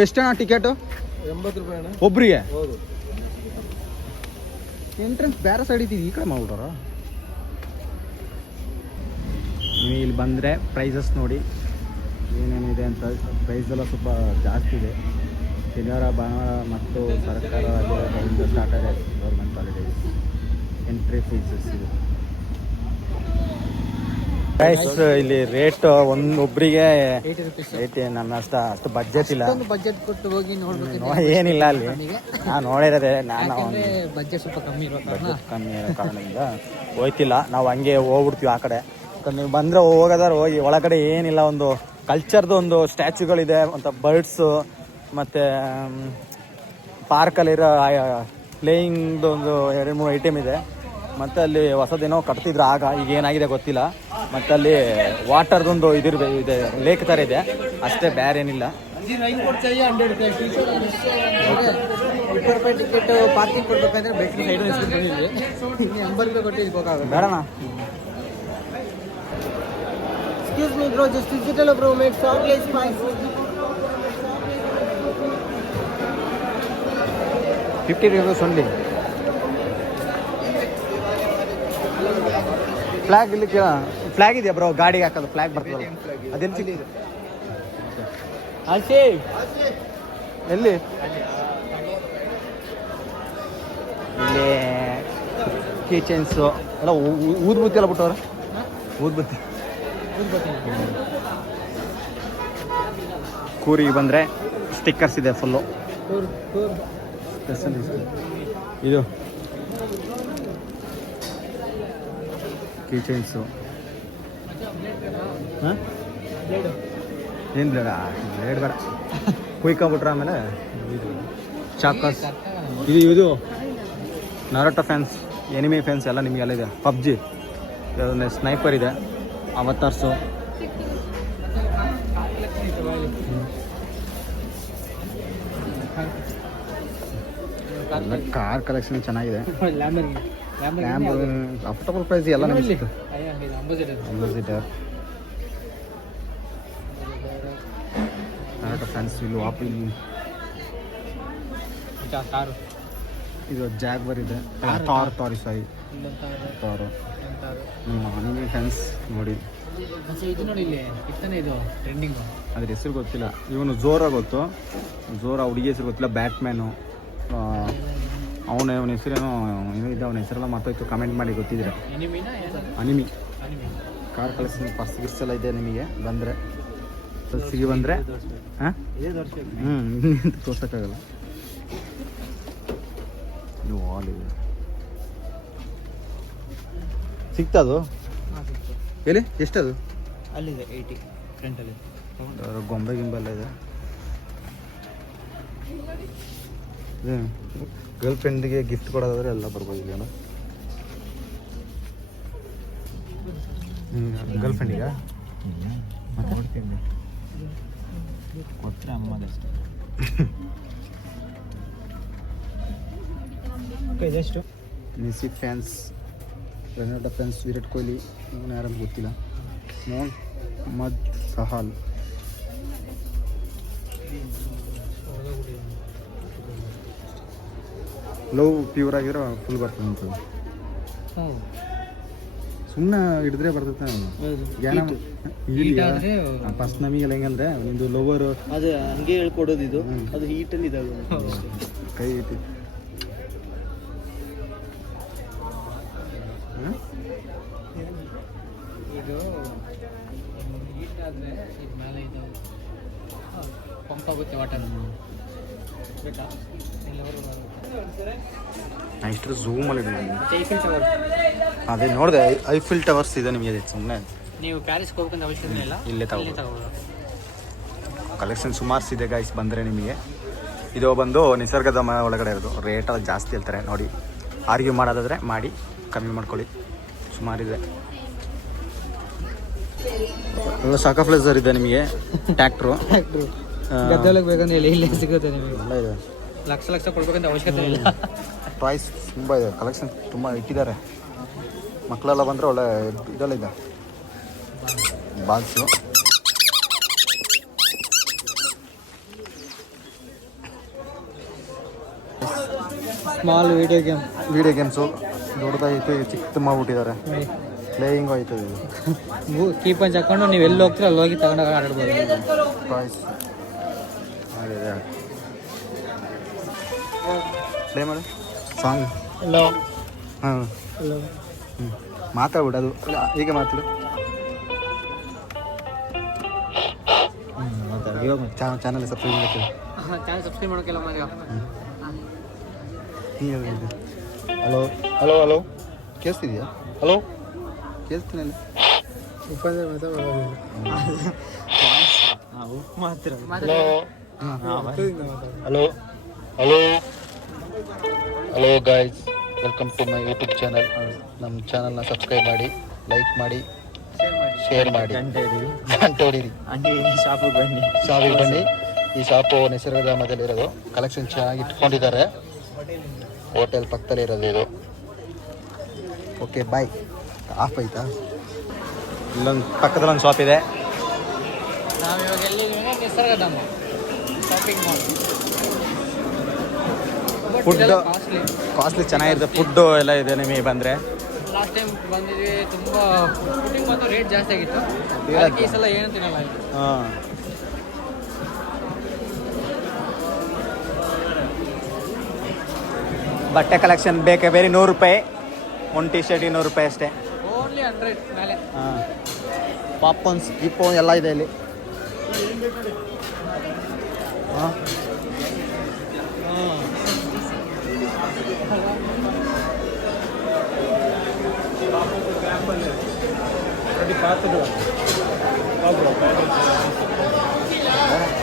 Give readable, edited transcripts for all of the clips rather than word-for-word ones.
ಎಷ್ಟಣ್ಣ ticket? 80 ರೂಪಾಯಿ ಅಣ್ಣ ಒಬ್ರಿಗೆ. ಹೌದು. ಎಂಟ್ರೆನ್ಸ್ ಬೇರೆ ಸೈಡ್ ಇದ್ದೀವಿ, ಈ ಕಡೆ ಮಾಡ್ಬಿಟ್ಟಾರ. ನೀವು ಇಲ್ಲಿ ಬಂದರೆ ಪ್ರೈಸಸ್ ನೋಡಿ ಏನೇನಿದೆ ಅಂತ. ಪ್ರೈಸ್ ಎಲ್ಲ ಸ್ವಲ್ಪ ಜಾಸ್ತಿ ಇದೆ. ಶನಿವಾರ ಭಾನುವಾರ ಮತ್ತು ಸರ್ಕಾರ ರಜೆಯಿಂದ ಸ್ಟಾರ್ಟ್ ಆಗಿದೆ ಗೌರ್ಮೆಂಟ್ ಹಾಲಿಡೇಸ್. ಎಂಟ್ರಿ ಫೀಸಸ್ ಇದೆ. ಇಲ್ಲಿ ರೇಟ್ ಒಬ್ಬರಿಗೆ 80. ನನ್ನ ಅಷ್ಟು ಬಡ್ಜೆಟ್ ಇಲ್ಲ. ಬಜೆಟ್ ಕೊಟ್ಟು ಹೋಗಿ ನೋಡ್ಬೇಕು ಏನಿಲ್ಲ ಅಲ್ಲಿ. ನಾನು ನೋಡಿರೋದೆ. ನಾನು ಬಜೆಟ್ ಸ್ವಲ್ಪ ಕಮ್ಮಿ ಇರೋ ಕಾರಣದಿಂದ ಹೋಯ್ತಿಲ್ಲ. ನಾವು ಹಂಗೆ ಹೋಗ್ಬಿಡ್ತೀವಿ ಆ ಕಡೆ. ನೀವು ಬಂದರೆ ಹೋಗೋದಾದ್ರೆ ಹೋಗಿ. ಒಳಗಡೆ ಏನಿಲ್ಲ, ಒಂದು ಕಲ್ಚರ್ದು ಒಂದು ಸ್ಟ್ಯಾಚ್ಯೂಗಳಿದೆ, ಮತ್ತು ಬರ್ಡ್ಸು, ಮತ್ತು ಪಾರ್ಕಲ್ಲಿರೋ ಪ್ಲೇಯಿಂಗ್ದು ಒಂದು 2-3 ಐಟಮ್ ಇದೆ. ಮತ್ತು ಅಲ್ಲಿ ಹೊಸದೇನೋ ಕಟ್ತಿದ್ರು ಆಗ, ಈಗ ಏನಾಗಿದೆ ಗೊತ್ತಿಲ್ಲ. ಮತ್ತು ಅಲ್ಲಿ ವಾಟರ್ದೊಂದು ಇದೆ, ಲೇಕ್ ಥರ ಇದೆ ಅಷ್ಟೇ, ಬೇರೆ ಏನಿಲ್ಲ. 20 ರೂಪಾಯಿ ಟಿಕೆಟ್ ಪಾರ್ಕಿಂಗ್ ಕೊಡ್ಬೇಕಂದ್ರೆ ಬೇಕ್ರಿ ಸೈಡ್ 80 ರೂಪಾಯಿ ಕೊಟ್ಟು ಹೋಗೋದು ಬೇಡಣ. Excuse me bro, just digital bro, make chocolate spice. 50 rupees only. Flag ಇಲ್ಲಿ ಫ್ಲಾಗ್ ಇದೆಯಾ ಬ್ರೋ? ಗಾಡಿಗೆ ಹಾಕೋದು ಫ್ಲಾಗ್ ಬರ್ತದೆ, ಅದೆಲ್ಲಿ ಸಿಕ್ಕಿದೆ? ಎಲ್ಲಿ? ಇಲ್ಲಿ ಕಿಚನ್ಸು ಎಲ್ಲ ಊದ್ಬತ್ತಿ ಎಲ್ಲ ಬಿಟ್ಟವ್ರ. ಊದ್ಬತ್ತಿ ಕೂರಿಗೆ ಬಂದರೆ ಸ್ಟಿಕ್ಕರ್ಸ್ ಇದೆ ಫುಲ್ಲು. ಇದು ಕಿಚನ್ಸು. ಹಾಂ ಏನು ಬೇಡ, ಬ್ಲೇಡ್ ಬೇಡ, ಕುಯ್ಕೊಂಬಿಟ್ರೆ ಆಮೇಲೆ. ಚಾಕಸ್ ಇದು ನರೋಟೋ ಫ್ಯಾನ್ಸ್, ಎನಿಮಿ ಫ್ಯಾನ್ಸ್ ಎಲ್ಲ ನಿಮಗೆಲ್ಲ ಇದೆ. ಪಬ್ಜಿ, ಸ್ನೈಪರ್ ಇದೆ, ಅವತಾರ್ಸು. ಕಾರ್ ಕಲೆಕ್ಷನ್ ಚೆನ್ನಾಗಿದೆ. ಅಫೋರ್ಡಬಲ್ ಪ್ರೈಸ್ ಎಲ್ಲ ನಿಮಗೆ. Ambassador, Naruto fans. ಇಲ್ಲಿ ವಾಪಿ ಇದು ಜಾಗ್ವರ್ ಇದೆ. Thar sorry Thar. Anime fans ನೋಡಿ. ಅದ್ರ ಹೆಸರು ಗೊತ್ತಿಲ್ಲ. ಇವನು ಝೋರಾ ಗೊತ್ತು, ಝೋರಾ. ಹುಡುಗಿ ಹೆಸರು ಗೊತ್ತಿಲ್ಲ. ಬ್ಯಾಟ್ಮ್ಯಾನು ಅವನ ಹೆಸರೇನೋ ಏನೋ ಇದೆ. ಅವನ ಹೆಸರೆಲ್ಲ ಮಾತಾಯ್ತು, ಕಮೆಂಟ್ ಮಾಡಿ ಗೊತ್ತಿದ್ರೆ. ಅನಿಮಿ ಕಾರ್ ಕಲೆಕ್ಷನ್, ಪರ್ಸ್ ಎಲ್ಲ ಇದೆ ನಿಮಗೆ ಬಂದರೆ. ಸಿಗಿ ಬಂದರೆ ಹಾಂ ಇನ್ನೆಂತ ತೋರ್ಸೋಕ್ಕಾಗಲ್ಲ. ನೀವು ಆಲ್ ಇದೆ ಸಿಗ್ತದು. ಎಲ್ಲಿ ಎಷ್ಟದು? ಅಲ್ಲಿದೆ 80 ಫ್ರಂಟಲ್ಲಿ. ಗೊಂಬೆ ಗಿಂಬೆಲ್ಲ ಇದೆ. ಗರ್ಲ್ ಫ್ರೆಂಡಿಗೆ ಗಿಫ್ಟ್ ಕೊಡೋದಾದ್ರೆ ಎಲ್ಲ ಬರ್ಬೋದು ಇಲ್ಲಿ. ಗರ್ಲ್ ಫ್ರೆಂಡಿಗೆ ಕೊಟ್ಟರೆ ಅಮ್ಮದಷ್ಟೇ. ಇದೆಷ್ಟು? Messi fans, Ronaldo fans, Virat Kohli, ಇವನು ಯಾರಂತ ಗೊತ್ತಿಲ್ಲ. ಮೊಹಮ್ಮದ್ ಸಹಾಲ್. ಲವ್ ಪ್ಯೂರ್ ಆಗಿರೋ ಫುಲ್ ಬರ್ತದೆ ಅಂತ. ಸುಮ್ಮನೆ ಹಿಡಿದ್ರೆ ಬರ್ತೈತೆ. ಫಸ್ಟ್ ನಮಗೆಲ್ಲ ಹೆಂಗಂದ್ರೆ ಒಂದು ಲವರ್ ಅದು ಹಂಗೆ ಹೇಳ್ಕೊಡೋದು. ಇದು ಅದು ಹೀಟಲ್ಲಿ ಇದಾಗ ಕೈ ಇಟ್ಟು ಇದು ಹೀಟ್ ಆದರೆ ಇದು ಮೇಲೆ ಇದು ಪಂಪ್ ಆಗುತ್ತೆ ವಾಟರ್. ನಾನು ಇಷ್ಟು ಝೂಮಲ್ಲಿ ಐಫಿಲ್ ಟವರ್ ಅದೇ ನೋಡಿದೆ. ಐಫಿಲ್ ಟವರ್ಸ್ ಇದೆ ನಿಮಗೆ. ಸುಮ್ಮನೆ ನೀವು ಪ್ಯಾರಿಸ್ಗೆ ಹೋಗ್ಬೇಕಂತ ಅವಶ್ಯಕತೆ ಇಲ್ಲ, ಇಲ್ಲೇ ತಗೋಬೋದು. ಕಲೆಕ್ಷನ್ ಸುಮಾರು ಇದೆ ಗೈಸ್ ಬಂದರೆ ನಿಮಗೆ. ಇದು ಬಂದು ನಿಸರ್ಗಧಾಮ ಒಳಗಡೆ ಇರೋದು. ರೇಟ್ ಅದು ಜಾಸ್ತಿ ಹೇಳ್ತಾರೆ ನೋಡಿ. ಆರ್ಗ್ಯೂ ಮಾಡೋದಾದರೆ ಮಾಡಿ ಕಮ್ಮಿ ಮಾಡ್ಕೊಳ್ಳಿ. ಸುಮಾರಿದೆ. ಎಲ್ಲ ಸಾಕಫ್ಲೇಸರ್ ಇದೆ ನಿಮಗೆ. ಟ್ಯಾಕ್ಟ್ರು ಗದ್ದಲಕ್ಕೆ ಬೇಕಂದ್ರೆ ಇಲ್ಲೇ ಸಿಗುತ್ತೆ ನಿಮಗೆ. ಎಲ್ಲ ಇದೆ. ಲಕ್ಷ ಕೊಡ್ಬೇಕಂತ ಅವಶ್ಯಕತೆ ಇಲ್ಲ. ಟಾಯ್ಸ್ ತುಂಬ ಇದೆ, ಕಲೆಕ್ಷನ್ ತುಂಬ ಇಟ್ಟಿದ್ದಾರೆ. ಮಕ್ಕಳೆಲ್ಲ ಬಂದರೆ ಒಳ್ಳೆ ಇದೆಲ್ಲ ಇದೆ ಬಾಲ್ಸು. ಸ್ಮಾಲ್ ವಿಡಿಯೋ ಗೇಮ್ಸು ದೊಡ್ಡದಾಗಿತ್ತು, ಚಿಕ್ಕದು ಮಾಡ್ಬಿಟ್ಟಿದ್ದಾರೆ. ಪ್ಲೇಯಿಂಗು ಆಯ್ತು ಇದು. ಕೀಪಂಚ್ ಹಾಕೊಂಡು ನೀವು ಎಲ್ಲಿ ಹೋಗ್ತೀರ ಅಲ್ಲಿ ಹೋಗಿ ತಗೊಂಡಾಗ ಆಟಾಡ್ಬೋದು. ಟಾಯ್ಸ್ ಹಾಗಿದೆ. ಪ್ಲೇ ಮಾಡಿ ಸಾಂಗ್. ಹಲೋ ಹಾಂ ಹಲೋ ಮಾತಾಡ್ಬಿಡೋದು ಹೀಗೆ ಮಾತಾಡು. ಚಾನಲ್ ಸಬ್ಸ್ಕ್ರೈಬ್ ಮಾಡ್ತೀವಿ. ಚಾನಲ್ ಸಬ್ಸ್ಕ್ರೈಬ್ ಮಾಡೋಕ್ಕೆಲ್ಲ ಮನೆ. ಹಲೋ ಹಲೋ ಹಲೋ ಕೇಳಿಸ್ತಿದ್ಯಾ? ಹಲೋ ಕೇಳಿಸ್ತೀನಲ್ಲ. Hello hello hello guys, welcome to my YouTube channel. ನಮ್ಮ ಚಾನಲ್ನ ಸಬ್ಸ್ಕ್ರೈಬ್ ಮಾಡಿ, ಲೈಕ್ ಮಾಡಿ, ಶೇರ್ ಮಾಡಿ, ಗಂಟೆ ಹೊಡೀರಿ. ಶಾಪಿಗೆ ಬನ್ನಿ. ಈ ಶಾಪು ನಿಸರ್ಗಧಾಮದಲ್ಲಿರೋದು. ಕಲೆಕ್ಷನ್ ಚೆನ್ನಾಗಿ ಇಟ್ಕೊಂಡಿದ್ದಾರೆ. ಹೋಟೆಲ್ ಪಕ್ಕದಲ್ಲೇ ಇರೋದು ಇದು. Okay bye. ಆಫ್ ಆಯ್ತಾ? ಇಲ್ಲೊಂದು ಪಕ್ಕದಲ್ಲಿ ಒಂದು ಶಾಪ್ ಇದೆ. ನಾವಿವಾಗ ಎಲ್ಲಿದ್ದೀವಿ? Nisargadhama shopping mall. Food costly ಚೆನ್ನಾಗಿರುತ್ತೆ. ಫುಡ್ಡು ಎಲ್ಲ ಇದೆ. ನಿಮಗೆ ಬಂದರೆ ಲಾಸ್ಟ್ ಟೈಮ್ ಬಂದಿದ್ವಿ, ತುಂಬ ಫುಡ್ಡಿಗೆ ಮಾತ್ರ ರೇಟ್ ಜಾಸ್ತಿ ಆಗಿತ್ತು. ಅದಕ್ಕೆ ಈ ಸಲ ಏನು ತಿನ್ನಲ್ಲ. ಹಾಂ, ಬಟ್ಟೆ ಕಲೆಕ್ಷನ್ ಬೇಕೇ ಬೇರೆ. 100 ರೂಪಾಯಿ ಒಂದು ಟಿ ಶರ್ಟ್, 200 ರೂಪಾಯಿ ಅಷ್ಟೇ. ಓನ್ಲಿ 100 ಮೇಲೆ. ಹಾಂ, ಪಾಪ್ಕಾರ್ನ್ಸ್ ಗಿಪ್ಪು ಎಲ್ಲ ಇದೆ ಇಲ್ಲಿ. ಹಾಂ,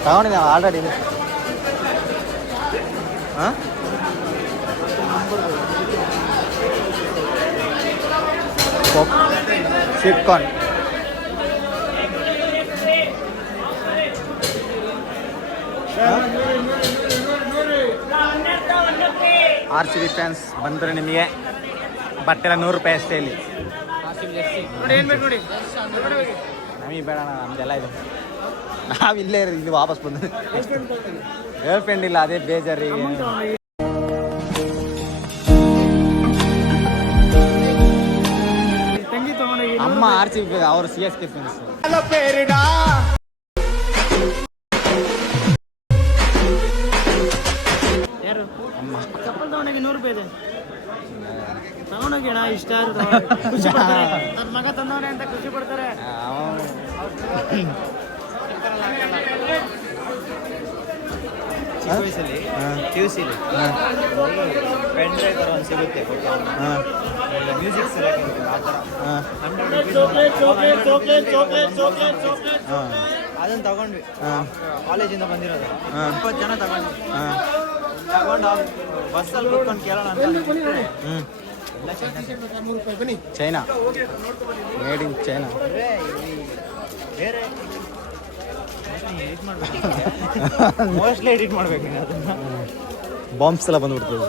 ತಗೊಂಡಿದ್ದೆ ಆಲ್ರೆಡಿ. ಹಾಂ, ಸ್ವೀಟ್ ಕಾರ್ನ್. RCB ಫ್ಯಾನ್ಸ್ ಬಂದರೆ ನಿಮಗೆ ಬಟ್ಟೆ ಎಲ್ಲ 100 ರೂಪಾಯಿ ಅಷ್ಟೇ ಇಲ್ಲಿ. ನಮಗೆ ಬೇಡ, ನಮ್ದೆಲ್ಲ ಇದೆ. ನಾವಿಲ್ಲೇ ಇರೋದು, ಇಲ್ಲಿ ವಾಪಸ್ ಬಂದು. ಗರ್ಲ್ ಫ್ರೆಂಡ್ ಇಲ್ಲ, ಅದೇ ಬೇಜಾರಿಗೆ. ಅಮ್ಮ RCB, ಅವರು CSK ಫ್ಯಾನ್ಸ್. ಯಾರು ಚಪ್ಪಲ್ ತಗೊಂಡೋಗಿ 100 ರೂಪಾಯಿ ಇದೆ. ತಗೊಂಡೋಗಿ ಅಣ್ಣ, ಇಷ್ಟ ಖುಷಿ ಪಡ್ತಾರೆ. ನನ್ನ ಮಗ ತಂದವನೇ ಅಂತ ಖುಷಿ ಪಡ್ತಾರೆ. QCಲಿ ಪೆನ್ ಡ್ರೈವ್ ಥರ ಒಂದು ಸಿಗುತ್ತೆ. ಮ್ಯೂಸಿಕ್ ಸೆಲೆಕ್ಟ್ ಆ ಥರ ಅದನ್ನು ತಗೊಂಡ್ವಿ. ಕಾಲೇಜಿಂದ ಬಂದಿರೋದು 20 ಜನ ತಗೊಂಡ್ವಿ. ತಗೊಂಡು ಬಸ್ಸಲ್ಲಿ ಕೂತ್ಕೊಂಡು ಕೇಳೋಣ ಅಂತ. China, made in China. ಬೇರೆ ಎಡಿಟ್ ಮಾಡಬೇಕು, ಮೋಸ್ಟ್ಲಿ ಎಡಿಟ್ ಮಾಡಬೇಕು ಅದನ್ನು. ಬಾಂಬ್ಸ್ ಎಲ್ಲ ಬಂದ್ಬಿಡ್ತದೆ.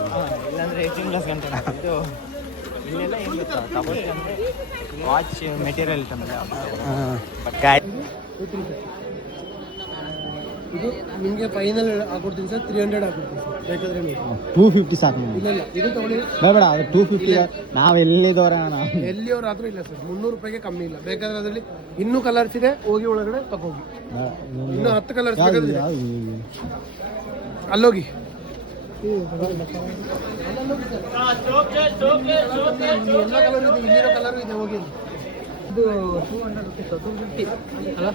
ಇಲ್ಲಾಂದರೆ 18 ಪ್ಲಸ್ ಗಂಟೆ ಇದು. ಇಲ್ಲೆಲ್ಲ ಏನು ಗೊತ್ತಾ, ತಗೊಳ್ಳಿ ಅಂದರೆ ವಾಚ್ ಮೆಟೀರಿಯಲ್ ತಂದರೆ ಇದು ನಿಮಗೆ ಫೈನಲ್ ಹಾಕೊಡ್ತೀನಿ ಸರ್. 300 ಹಾಕೊಡ್ತೀನಿ ಸರ್. ಬೇಕಾದ್ರೆ ನೀವು 250 ಸಾಕು. ಇಲ್ಲ ಇಲ್ಲ, ಇದು ತಗೊಳ್ಳಿ. ಬೇಡ, ಅದು 250. ನಾವು ಎಲ್ಲಿದ್ದವ್ರ, ಎಲ್ಲಿಯವ್ರಾದ್ರೂ ಇಲ್ಲ ಸರ್. 300 ರೂಪಾಯಿಗೆ ಕಮ್ಮಿ ಇಲ್ಲ. ಬೇಕಾದ್ರೆ ಅದರಲ್ಲಿ ಇನ್ನೂ ಕಲರ್ಸ್ ಇದೆ, ಹೋಗಿ ಒಳಗಡೆ ತಗೋಗಿ. ಇನ್ನೂ 10 ಕಲರ್ಸ್ ಬೇಕಾದ್ರೆ ಅಲ್ಲೋಗಿ. ಎಲ್ಲ ಕಲರ್ ಇದೆ, ಇಲ್ಲಿರೋ ಕಲರ್ ಇದೆ, ಹೋಗಿ. ಇದು 200 ರುಪೀಸ್, 250 ಅಲ್ಲ.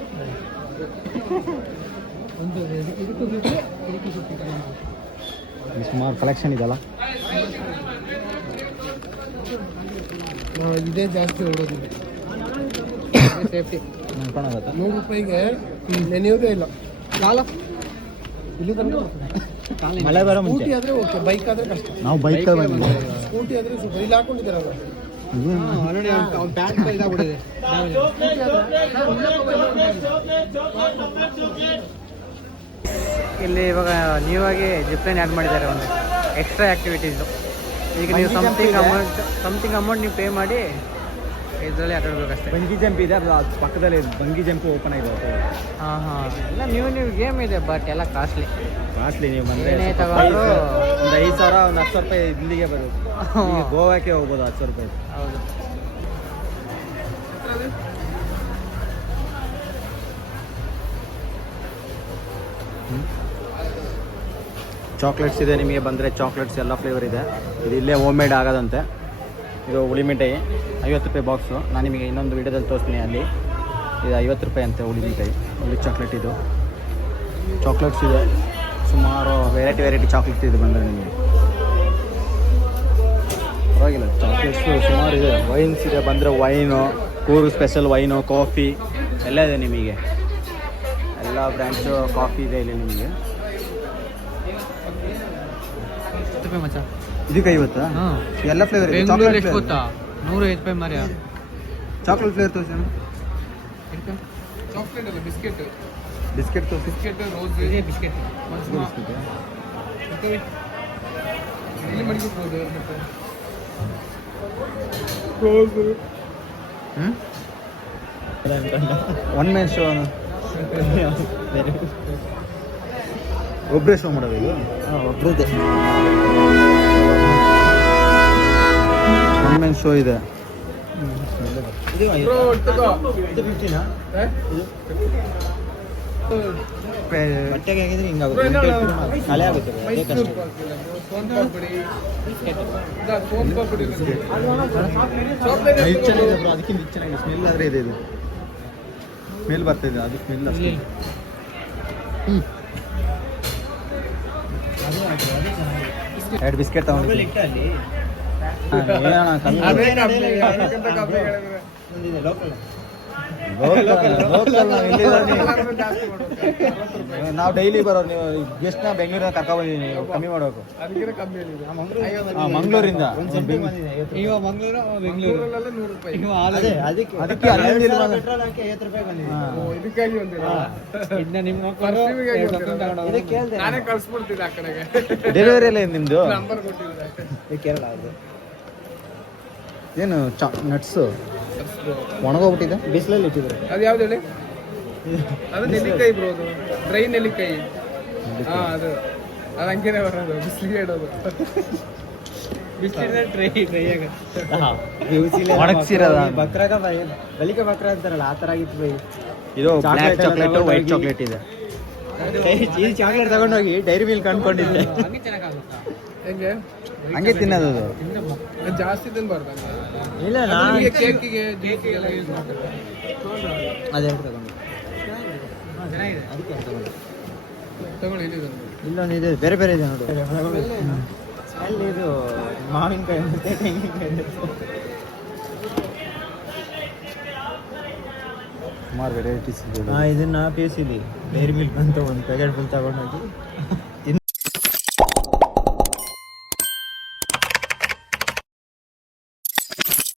ಒಂದು ಇದಕ್ಕೂ 50, ಇದಕ್ಕೂ 50. ಸುಮಾರು ಕಲೆಕ್ಷನ್ ಇದೆಲ್ಲ. ಇದೇ ಜಾಸ್ತಿ ಹೊಡೋದಿದೆ. ಸೇಫ್ಟಿ 100 ರೂಪಾಯಿಗೆ ನೆನೆಯೋದೇ ಇಲ್ಲ. ಕಾಲ ಇಲ್ಲಿ ತನಕ ಮಳೆ ಬರೋ ಮುಂಚೆ. ಸ್ಕೂಟಿ ಆದರೆ ಓಕೆ, ಬೈಕ್ ಆದರೆ ಕಷ್ಟ. ನಾವು ಬೈಕ್ ಬಂದಿದ್ದೀವಿ. ಸ್ಕೂಟಿ ಆದರೆ ಸ್ವಲ್ಪ ಇಲ್ಲಿ ಹಾಕೊಂಡಿದ್ದಾರಲ್ಲ. ಇಲ್ಲಿ ಇವಾಗ ನ್ಯೂ ಆಗಿ ಜಿಪ್ ಲೈನ್ ಆ್ಯಡ್ ಮಾಡಿದ್ದಾರೆ. ಒಂದು ಎಕ್ಸ್ಟ್ರಾ ಆ್ಯಕ್ಟಿವಿಟೀಸು ಈಗ ನೀವು ಸಮಥಿಂಗ್ ಅಮೌಂಟ್ ನೀವು ಪೇ ಮಾಡಿ ಇದರಲ್ಲಿ ಆಟ ಆಡ್ಬೇಕಷ್ಟೇ. ಬಂಗಿ ಜಂಪ್ ಇದೆ, ಅದು ಪಕ್ಕದಲ್ಲಿ ಬಂಗಿ ಜಂಪ್ ಓಪನ್ ಆಗಿದೆ. ಎಲ್ಲ ನೀವು ಗೇಮ್ ಇದೆ, ಬಟ್ ಎಲ್ಲ ಕಾಸ್ಟ್ಲಿ. ನೀವು ಬಂದರೆ ಏನೇ ತಗೊಂಡ್ರು ಒಂದು 5,000 ಒಂದು 10,000 ರೂಪಾಯಿ ಇಲ್ಲಿಗೆ ಬರೋದು. ಗೋವಾಕ್ಕೆ ಹೋಗ್ಬೋದು 10,000 ರೂಪಾಯಿ. ಹೌದು. ಚಾಕ್ಲೇಟ್ಸ್ ಇದೆ, ನಿಮಗೆ ಬಂದರೆ ಚಾಕ್ಲೇಟ್ಸ್ ಎಲ್ಲ ಫ್ಲೇವರ್ ಇದೆ. ಇದು ಇಲ್ಲೇ ಹೋಮ್ ಮೇಡ್ ಆಗೋದಂತೆ. ಇದು ಹುಳಿ ಮಿಠಾಯಿ 50 ರೂಪಾಯಿ ಬಾಕ್ಸು. ನಾನು ನಿಮಗೆ ಇನ್ನೊಂದು ವಿಡಿಯೋದಲ್ಲಿ ತೋರಿಸ್ತೀನಿ. ಅಲ್ಲಿ ಇದು 50 ರೂಪಾಯಿ ಅಂತೆ ಹುಳಿ ಮಿಠಾಯಿ, ಹುಳಿ ಚಾಕ್ಲೇಟ್. ಇದು ಚಾಕ್ಲೇಟ್ಸ್ ಇದೆ, ಸುಮಾರು ವೆರೈಟಿ ಚಾಕ್ಲೇಟ್ಸ್ ಇದೆ. ಬಂದರೆ ನಿಮಗೆ ಪರವಾಗಿಲ್ಲ, ಚಾಕ್ಲೇಟ್ಸು ಸುಮಾರು ಇದೆ. ವೈನ್ಸ್ ಇದೆ, ಬಂದರೆ wine, Coorg special wine, coffee ಎಲ್ಲ ಇದೆ ನಿಮಗೆ. ಎಲ್ಲ ಬ್ರ್ಯಾಂಡ್ಸು ಕಾಫಿ ಇದೆ ಇಲ್ಲಿ ನಿಮಗೆ. ಮಚ್ಚ ಇದಕ್ಕೆ 50? ಎಲ್ಲ ಫ್ಲೇವರ್ ಇದೆ. ಬೆಂಗಳೂರು ಎಷ್ಟು ಗೊತ್ತಾ? 105 ರೂಪಾಯಿ ಮಾರ್ಯ. ಚಾಕ್ಲೇಟ್ ಫ್ಲೇವರ್ ತೋರಿಸಿ. ಚಾಕ್ಲೇಟ್ ಅಲ್ಲ, ಬಿಸ್ಕೆಟ್ ಬಿಸ್ಕೆಟ್ ತೋರಿಸಿ. ರೋಸ್ ಇದೇ ಬಿಸ್ಕೆಟ್. ಇಲ್ಲಿ ಮಡಗಿರ್ಬೋದು. ಮತ್ತೆ ಒನ್ ಮ್ಯಾನ್ ಶೋ ಒಬ್ಬರೇ ಶೋ ಮಾಡೋದು ಇದು? ಒಬ್ಬರದ್ದೇ ಒನ್ ಮ್ಯಾನ್ ಶೋ ಇದೆ. ಇದು 50ನಾ? ಬಟ್ಟೆಗೆ ಹೇಗಿದ್ರೆ ಹಿಂಗಾಗುತ್ತೆ, ಕಲೆ ಆಗುತ್ತೆ. ಮೈಸೂರು ಪಾಕ್ ಇಲ್ಲ, ಸೋನ್ ಪಾಪಡಿ, ಸೋನ್ ಪಾಪಡಿ ಚಾಕ್ಲೇಟ್ ಚೆನ್ನಾಗಿದೆ ಬ್ರೋ, ಅದಕ್ಕಿಂತ ಇದು ಚೆನ್ನಾಗಿದೆ. ಸ್ಮೆಲ್ ಆದರೆ ಇದೆ, ಇದು ಸ್ಮೆಲ್ ಬರ್ತಿದೆ, ಅದು ಸ್ಮೆಲ್ ಅಷ್ಟೇ. ಎರಡು ಬಿಸ್ಕೆಟ್ ತಗೊಂಡಿದ್ದೀನಿ. ನಾವು ಡೈಲಿ ಬರೋರು, ನೀವು ಗೆಸ್ಟ್ನ ಬೆಂಗಳೂರಿನ ಕರ್ಕೊಂಡ್ಬಂದಿದ್ದೀನಿ, ಕಮ್ಮಿ ಮಾಡಬೇಕು. ಅದಕ್ಕಿಂತ ಕಮ್ಮಿ ಏನಿದೆ. ಮಂಗಳೂರಿಂದ ಈಗ ಮಂಗಳೂರು ಬೆಂಗಳೂರು ಮಂಗಳೂರಲ್ಲೇ 100 ರೂಪಾಯಿ. ಅದಕ್ಕೆ ಅಲ್ಲಿಂದ ಇಲ್ಲಿ ಬಂದ- ಇದಕ್ಕಾಗಿ ಒಂದಿಲ್ಲ. ಇದನ್ನ ನಿಮ್ಮ ಪರ್ಫ್ಯೂಮಿಗಾಗಿ ಒಂದಿಲ್ಲ. ನಾನೇ ಕಳ್ಸ್ಬಿಡ್ತಿದ್ದೆ ಆ ಕಡೆಗೆ. ಡೆಲಿವರಿ ಎಲ್ಲ ಏನು ನಿಮ್ಮದು? ನಂಬರ್ ಕೊಟ್ಟಿದ್ದೆ. ಕೇರಳ ಅದು ಏನು ನಟ್ಸು ಒಣಗೋಗ್ಬಿಟ್ಟಿದೆ, ಬಿಸಿಲಲ್ಲಿ ಇಟ್ಟಿದ್ರು. ಅದು ಯಾವ್ದು ಹೇಳಿ? ಅದು ನೆಲ್ಲಿಕಾಯಿ ಬ್ರೋ, ಅದು ಡ್ರೈ ನೆಲ್ಲಿಕಾಯಿ. ಹಾ, ಅದು ಹಂಗೇನೆ ಬರೋದು, ಬಿಸಿಲಿಗೆ ಇಡೋದು. ಒಣಗ್ಸಿರೋದ? ಬಕ್ರಾಗ ಬಲಿಕ ಬಕ್ರ ಅಂತಾರಲ್ಲ, ಆ ಥರ ಆಗಿತ್ತು ಬೈ. ಇದು ಬ್ಲ್ಯಾಕ್ ಚಾಕ್ಲೇಟ್, ವೈಟ್ ಚಾಕ್ಲೇಟ್ ಇದೆ. ಈ ಚಾಕ್ಲೇಟ್ ತಗೊಂಡೋಗಿ ಡೈರಿ ಮಿಲ್ಕ್ ಅನ್ಕೊಂಡಿದ್ದೆ. ಹೆಂಗೆ ಹಂಗೆ ತಿನ್ನೋದು ಅದು. ಅದು ಜಾಸ್ತಿ ತಿನ್ಬಾರ್ದು. ಇಲ್ಲ, ಕೇಕಿಗೆ ಜ್ಯೂಸ್ಗೆಲ್ಲ ಯೂಸ್ ಮಾಡ್ತಾರೆ. ಅದೇ ತಗೊಂಡು ಅದಕ್ಕೆ ತಗೊಳ್ಳಿ, ಇಲ್ಲಿ ಇಲ್ಲೊಂದು ಇದೆ, ಬೇರೆ ಬೇರೆ ಇದೆ ನೋಡು. ಅಲ್ಲಿ ಇದು ಮಾವಿನಕಾಯಿ ಮತ್ತೆ ತೆಂಗಿನಕಾಯಿ. ಸುಮಾರು ವೆರೈಟೀಸ್ ಇದೆ. ಇದನ್ನ ಪೀಸ್ ಇಲ್ಲಿ ಡೈರಿ ಮಿಲ್ಕ್ ಅಂತ ಒಂದು ಪ್ಯಾಕೆಟ್ ಫುಲ್ ತಗೊಂಡೋಗಿ